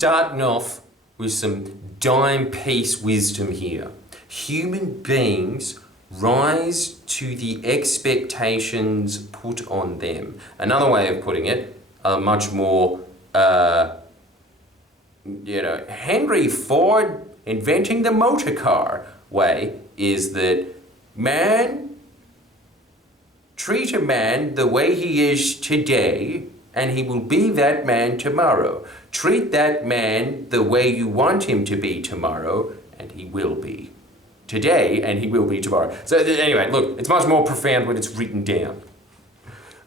Starting off with some dime piece wisdom here. Human beings rise to the expectations put on them. Another way of putting it, a much more, Henry Ford inventing the motor car way is that treat a man the way he is today, and he will be that man tomorrow. Treat that man the way you want him to be tomorrow, and he will be today, and he will be tomorrow. So anyway, look, it's much more profound when it's written down.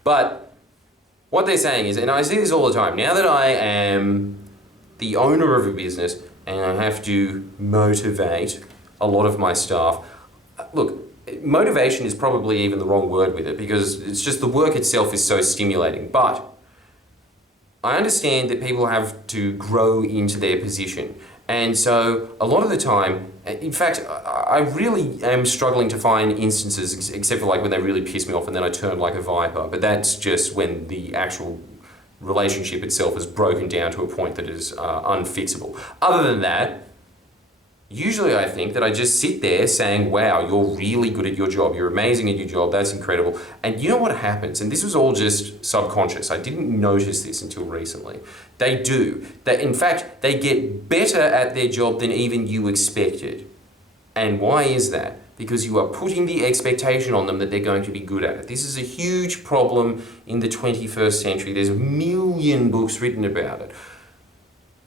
But what they're saying is, and I see this all the time, now that I am the owner of a business and I have to motivate a lot of my staff, look, motivation is probably even the wrong word with it, because it's just the work itself is so stimulating. But I understand that people have to grow into their position. And so a lot of the time, in fact, I really am struggling to find instances, except for like when they really piss me off and then I turn like a viper. But that's just when the actual relationship itself is broken down to a point that is unfixable. Other than that, usually I think that I just sit there saying, wow, you're really good at your job. You're amazing at your job. That's incredible. And you know what happens? And this was all just subconscious. I didn't notice this until recently. They do. In fact, they get better at their job than even you expected. And why is that? Because you are putting the expectation on them that they're going to be good at it. This is a huge problem in the 21st century. There's a million books written about it.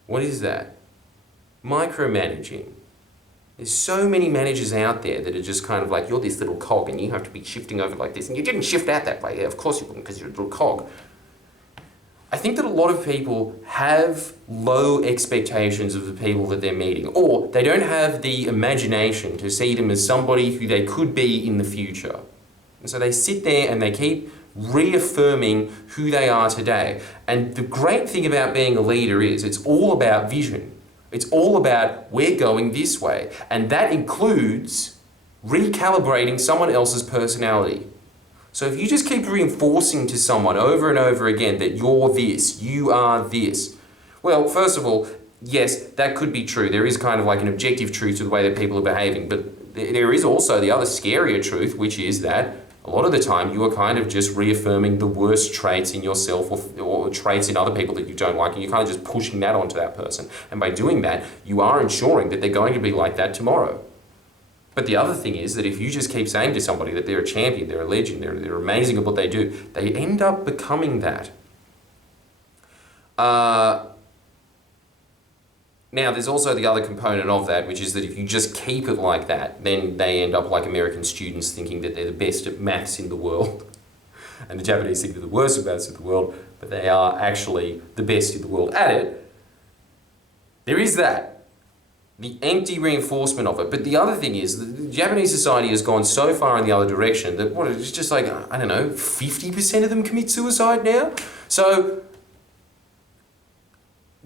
What is that? Micromanaging. There's so many managers out there that are just kind of like, you're this little cog and you have to be shifting over like this. And you didn't shift out that way. Yeah, of course you wouldn't, because you're a little cog. I think that a lot of people have low expectations of the people that they're meeting, or they don't have the imagination to see them as somebody who they could be in the future. And so they sit there and they keep reaffirming who they are today. And the great thing about being a leader is it's all about vision. It's all about, we're going this way. And that includes recalibrating someone else's personality. So if you just keep reinforcing to someone over and over again that you're this, you are this, well, first of all, yes, that could be true. There is kind of like an objective truth to the way that people are behaving. But there is also the other scarier truth, which is that a lot of the time you are kind of just reaffirming the worst traits in yourself or traits in other people that you don't like, and you're kind of just pushing that onto that person. And by doing that, you are ensuring that they're going to be like that tomorrow. But the other thing is that if you just keep saying to somebody that they're a champion, they're a legend, they're amazing at what they do, they end up becoming that. Now, there's also the other component of that, which is that if you just keep it like that, then they end up like American students thinking that they're the best at maths in the world. And the Japanese think they're the worst at maths in the world, but they are actually the best in the world at it. There is that. The empty reinforcement of it. But the other thing is, the Japanese society has gone so far in the other direction that, it's just like, 50% of them commit suicide now? So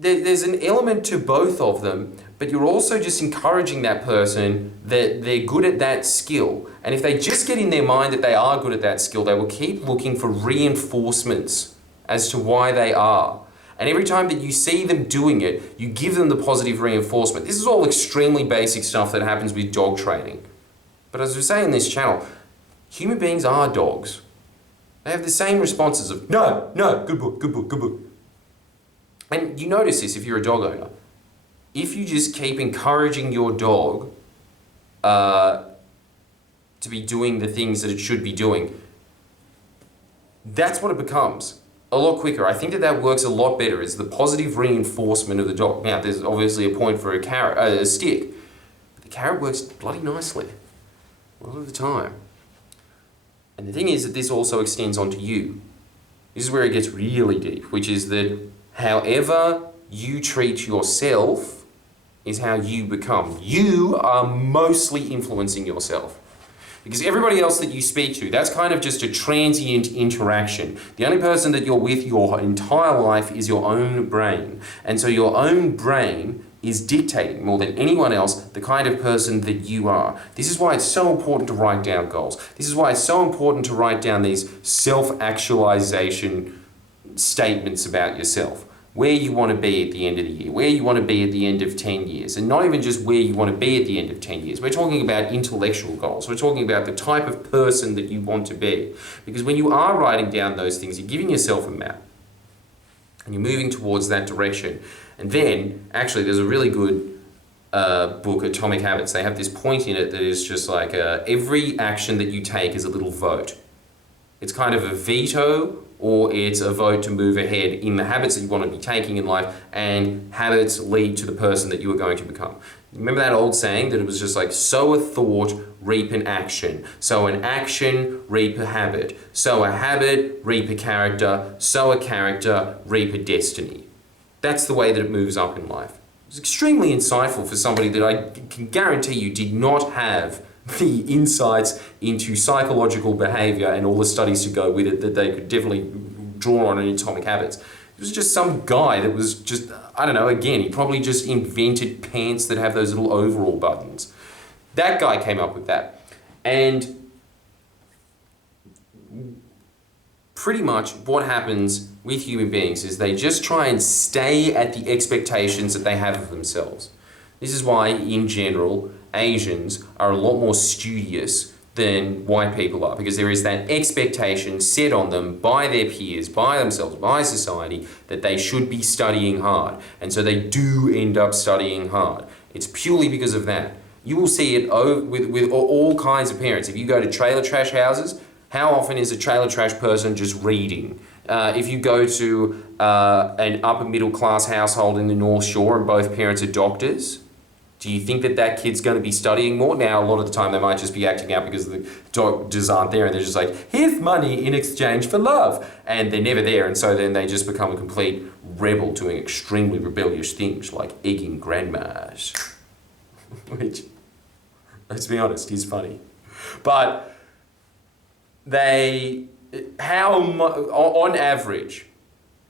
there's an element to both of them, but you're also just encouraging that person that they're good at that skill. And if they just get in their mind that they are good at that skill, they will keep looking for reinforcements as to why they are. And every time that you see them doing it, you give them the positive reinforcement. This is all extremely basic stuff that happens with dog training. But as we say in this channel, human beings are dogs. They have the same responses of, no, good book, good book, good book. And you notice this if you're a dog owner. If you just keep encouraging your dog to be doing the things that it should be doing, that's what it becomes. A lot quicker. I think that works a lot better, is the positive reinforcement of the dog. Now, there's obviously a point for a stick, but the carrot works bloody nicely a lot of the time. And the thing is that this also extends onto you. This is where it gets really deep, which is that however you treat yourself is how you become. You are mostly influencing yourself. Because everybody else that you speak to, that's kind of just a transient interaction. The only person that you're with your entire life is your own brain. And so your own brain is dictating more than anyone else the kind of person that you are. This is why it's so important to write down goals. This is why it's so important to write down these self-actualization statements about yourself. where you want to be at the end of the year, where you want to be at the end of 10 years, and not even just where you want to be at the end of 10 years. We're talking about intellectual goals. We're talking about the type of person that you want to be. Because when you are writing down those things, you're giving yourself a map, and you're moving towards that direction. And then, actually, there's a really good book, Atomic Habits. They have this point in it that is just like every action that you take is a little vote. It's kind of a veto, or it's a vote to move ahead in the habits that you want to be taking in life, and habits lead to the person that you are going to become. Remember that old saying that it was just like, sow a thought, reap an action. Sow an action, reap a habit. Sow a habit, reap a character. Sow a character, reap a destiny. That's the way that it moves up in life. It's extremely insightful for somebody that I can guarantee you did not have the insights into psychological behavior and all the studies to go with it that they could definitely draw on in Atomic Habits. It was just some guy that was just, I don't know, again, he probably just invented pants that have those little overall buttons. That guy came up with that. And pretty much what happens with human beings is they just try and stay at the expectations that they have of themselves. This is why, in general, Asians are a lot more studious than white people are, because there is that expectation set on them by their peers, by themselves, by society, that they should be studying hard. And so they do end up studying hard. It's purely because of that. You will see it with all kinds of parents. If you go to trailer trash houses, how often is a trailer trash person just reading? If you go to an upper middle class household in the North Shore and both parents are doctors, do you think that that kid's going to be studying more? Now, a lot of the time they might just be acting out because the doctors aren't there and they're just like, here's money in exchange for love. And they're never there, and so then they just become a complete rebel doing extremely rebellious things like egging grandmas. Which, let's be honest, is funny. But on average,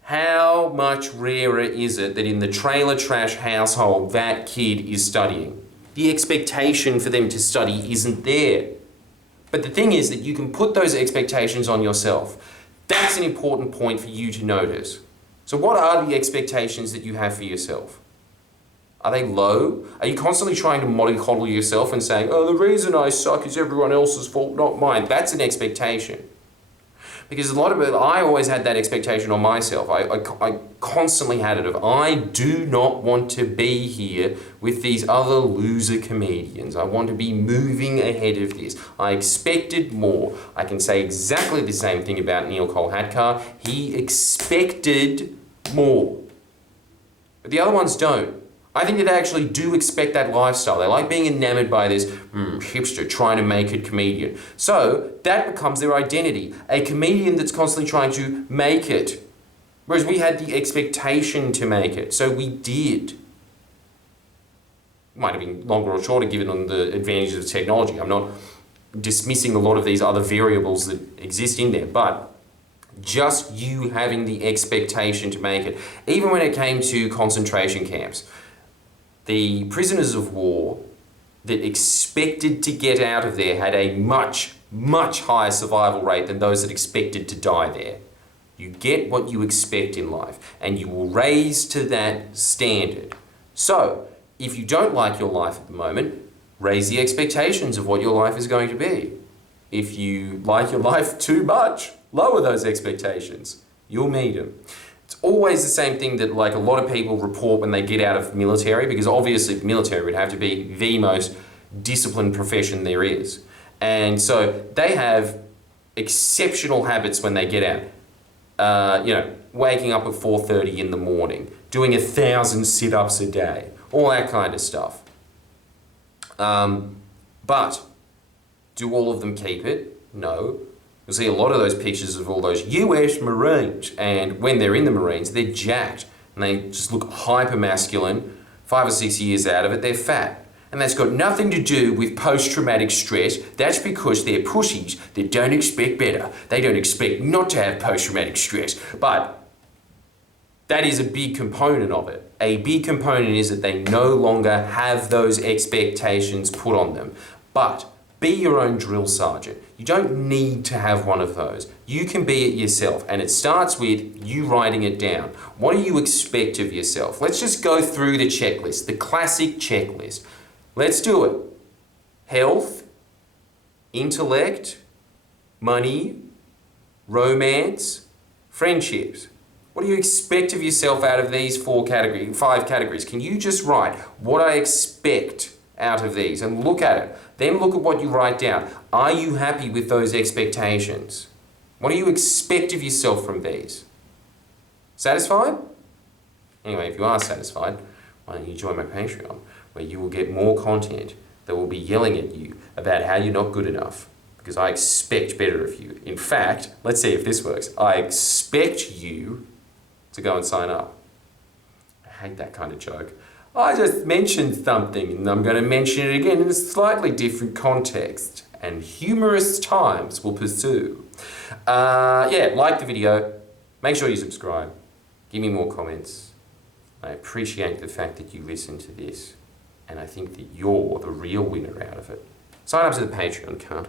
how much rarer is it that in the trailer trash household that kid is studying? The expectation for them to study isn't there. But the thing is that you can put those expectations on yourself. That's an important point for you to notice. So what are the expectations that you have for yourself? Are they low? Are you constantly trying to mollycoddle yourself and saying, oh, the reason I suck is everyone else's fault, not mine? That's an expectation. Because a lot of it, I always had that expectation on myself. I constantly had it of, I do not want to be here with these other loser comedians. I want to be moving ahead of this. I expected more. I can say exactly the same thing about Neil Cole-Hatkar. He expected more. But the other ones don't. I think that they actually do expect that lifestyle. They like being enamored by this hipster trying to make it comedian. So that becomes their identity. A comedian that's constantly trying to make it. Whereas we had the expectation to make it. So we did. It might have been longer or shorter given on the advantages of technology. I'm not dismissing a lot of these other variables that exist in there. But just you having the expectation to make it. Even when it came to concentration camps. The prisoners of war that expected to get out of there had a much, much higher survival rate than those that expected to die there. You get what you expect in life, and you will raise to that standard. So, if you don't like your life at the moment, raise the expectations of what your life is going to be. If you like your life too much, lower those expectations. You'll meet them. It's always the same thing that like a lot of people report when they get out of military, because obviously the military would have to be the most disciplined profession there is. And so they have exceptional habits when they get out. Waking up at 4:30 in the morning, doing 1,000 sit-ups a day, all that kind of stuff. But do all of them keep it? No. You'll see a lot of those pictures of all those US Marines, and when they're in the Marines, they're jacked, and they just look hyper-masculine. 5 or 6 years out of it, they're fat. And that's got nothing to do with post-traumatic stress. That's because they're pussies that don't expect better. They don't expect not to have post-traumatic stress. But that is a big component of it. A big component is that they no longer have those expectations put on them. But Be your own drill sergeant. You don't need to have one of those. You can be it yourself, and it starts with you writing it down. What do you expect of yourself? Let's just go through the checklist, the classic checklist. Let's do it. Health, intellect, money, romance, friendships. What do you expect of yourself out of these 5 categories? Can you just write what I expect out of these and look at it? Then look at what you write down. Are you happy with those expectations? What do you expect of yourself from these? Satisfied? Anyway, if you are satisfied, why don't you join my Patreon, where you will get more content that will be yelling at you about how you're not good enough, because I expect better of you. In fact, let's see if this works. I expect you to go and sign up. I hate that kind of joke. I just mentioned something and I'm going to mention it again in a slightly different context, and humorous times will pursue. Yeah, like the video, make sure you subscribe, give me more comments. I appreciate the fact that you listen to this, and I think that you're the real winner out of it. Sign up to the Patreon, cunt.